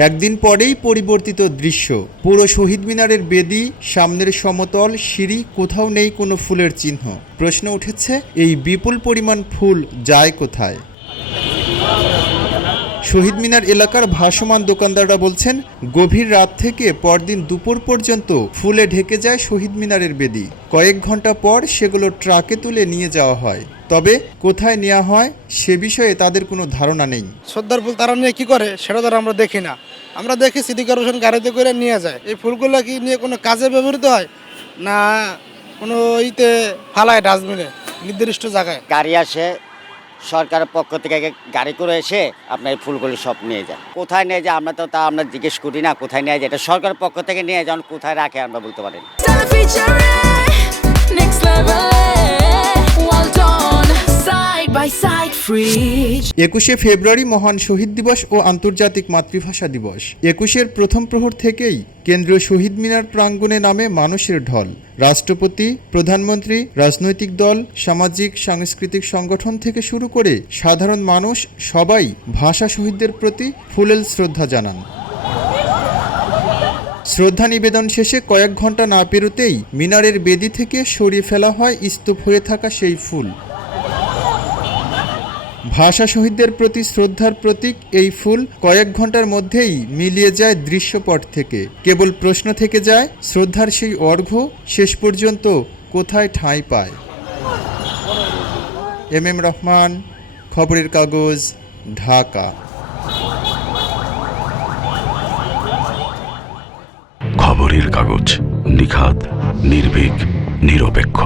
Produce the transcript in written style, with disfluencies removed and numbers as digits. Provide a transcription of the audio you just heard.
একদিন পরেই পরিবর্তিত দৃশ্য। পুরো শহীদ মিনারের বেদি, সামনের সমতল সিঁড়ি, কোথাও নেই কোনো ফুলের চিহ্ন। প্রশ্ন উঠেছে, এই বিপুল পরিমাণ ফুল যায় কোথায়? শহীদ মিনার এলাকার ভাসমান দোকানদাররা বলছেন, গভীর রাত থেকে পরদিন দুপুর পর্যন্ত ফুলে ঢেকে যায় শহীদ মিনারের বেদি। কয়েক ঘন্টা পর সেগুলো ট্রাকে তুলে নিয়ে যাওয়া হয়। তবে কোথায় নেওয়া হয় সে বিষয়ে তাদের কোনো ধারণা নেই। সর্দার ফুল তারা নিয়ে কি করে সেটা তো আমরা দেখি না। আমরা দেখি সিটি কর্পোরেশন গাড়িতে করে নিয়ে যায়। এই ফুলগুলো কি নিয়ে কোনো কাজে ব্যবহৃত হয় না কোনো ইতে ফালায় ডাস্টবিনে নির্দিষ্ট জায়গায়? গাড়ি আসে, সরকারের পক্ষ থেকে গাড়ি করে এসে আপনার এই ফুলগুলি সব নিয়ে যায়। কোথায় নিয়ে যায় আমরা তো তা আমরা জিজ্ঞেস করি না, কোথায় নিয়ে যায়। এটা সরকারের পক্ষ থেকে নিয়ে যান, কোথায় রাখে আমরা বলতে পারি না। একুশে ফেব্রুয়ারি মহান শহীদ দিবস ও আন্তর্জাতিক মাতৃভাষা দিবস। 21-এর প্রথম প্রহর থেকেই কেন্দ্রীয় শহীদ মিনার প্রাঙ্গণে নামে মানুষের ঢল। রাষ্ট্রপতি, প্রধানমন্ত্রী, রাজনৈতিক দল, সামাজিক সাংস্কৃতিক সংগঠন থেকে শুরু করে সাধারণ মানুষ সবাই ভাষা শহীদদের প্রতি ফুলেল শ্রদ্ধা জানান। শ্রদ্ধা নিবেদন শেষে কয়েক ঘন্টা না পেরোতেই মিনারের বেদি থেকে সরিয়ে ফেলা হয় স্তূপ হয়ে থাকা সেই ফুল। ভাষা শহীদদের প্রতি শ্রদ্ধার প্রতীক এই ফুল কয়েক ঘন্টার মধ্যেই মিলিয়ে যায় দৃশ্যপট থেকে। কেবল প্রশ্ন থেকে যায়, শ্রদ্ধার সেই অর্ঘ্য শেষ পর্যন্ত কোথায় ঠাঁই পায়? এম রহমান, খবরের কাগজ, ঢাকা। খবরের কাগজ, নিখাত, নির্ভীক, নিরপেক্ষ।